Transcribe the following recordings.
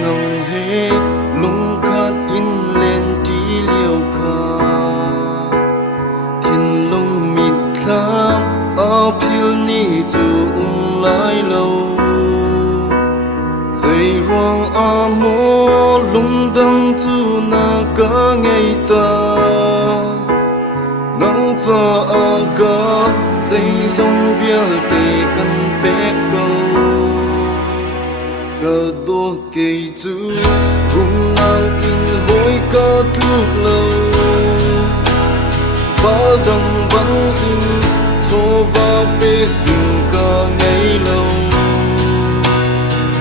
ngầu hé lung khát in lên tí liều khá thiên lung mịt khám áo phiêu ni chu lại lâu dây ruang a mô lung đăng chu na cả ngày ta nắng cho a cả dây dòng viết tê căn bé câu gờ đốt cây chu rung nang in hối có lúc lâu và đằng vắng in cho vào bê tình cả ngày lâu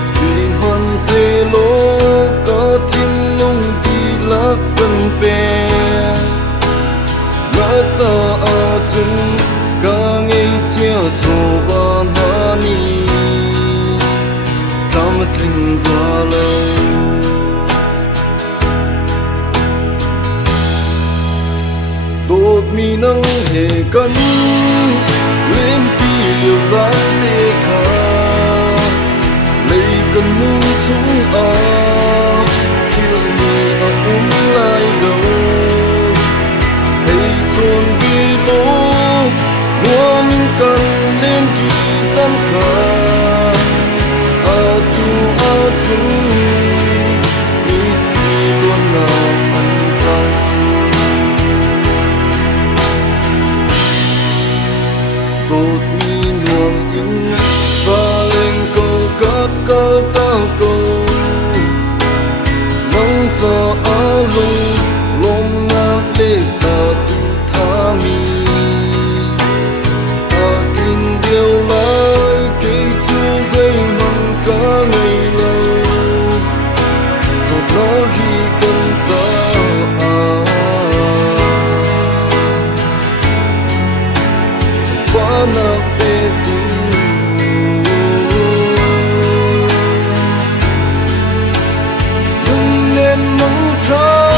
xin hoan xê lô có thiên nông đi lạc gần bè ngỡ cho ở chung cả ngày chia cho vào hoa ni tham thình vào lâu đột mi nắng hề cân lên đi liều dáng tê khá lấy cần nung chúng a kiều mi ấm lại đâu hay chôn vì lố mua mình cần lên đi chân khá a chung mi thì luôn nào ăn trong đột mi nuông in và lên câu các câu tao câu nắng cho ở lung lom na lê sa tu tha mi a kinh điều lại cây chu dây măng cả ngày lâu một nó khi cần cha phá nạc bê tu đừng nên mong cha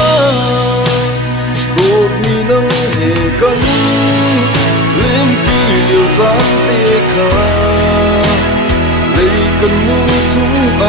đột mi nắng hề cân lên đi liều dáng tê khá lấy cần nung chúng